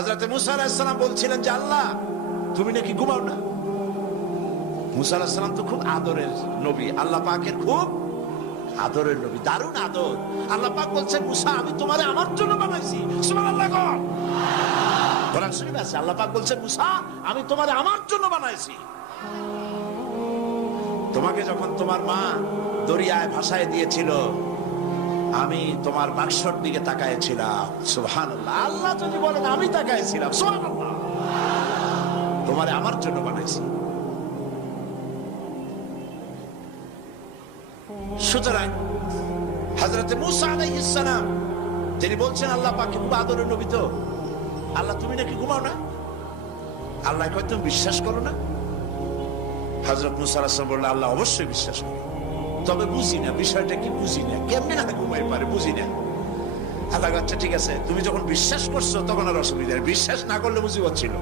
হযরত মুসা আলাইহিস সালাম বলছিলেন যে আল্লাহ তুমি নাকি ঘুমাও না। মুসা আলাইহিস সালাম তো খুব আদরের নবী, আল্লাহ পাকের খুব আদরের নবী, দারুণ আদর। আল্লাহ পাক বলছেন মুসা আমি তোমারে আমার জন্য বানাইছি। সুবহানাল্লাহ। কোরআন শরীফে আছে আল্লাহ পাক বলছেন মুসা আমি তোমারে আমার জন্য বানাইছি। তোমাকে যখন তোমার মা দরিয়ায় ভাসায় দিয়েছিল আমি তোমার বাক্সর দিকে তাকাইছিলাম। সুবহানাল্লাহ। আল্লাহ যদি বলেন আমি তাকাইছিলাম, সুবহানাল্লাহ, তোমারে আমার জন্য বানাইছি। সুতরাং হযরত মুসা আলাইহিস সালাম তিনি বলছেন আল্লাহ পাক খুব আদরের নবী, তো আল্লাহ তুমি নাকি ঘুমাও না, আল্লাহ কয় তুমি বিশ্বাস করো না। হযরত মুসা আলাইহিস সালাম বললেন আল্লাহ অবশ্যই বিশ্বাস করি, তবে বুঝি না বিষয়টা কি, বুঝি না কেমনে না ঘুমাই পারে, বুঝি না। আল্লাহ আচ্ছা ঠিক আছে, তুমি যখন বিশ্বাস করছো তখন আর অসুবিধা নেই, বিশ্বাস না করলে মুসিবত ছিল।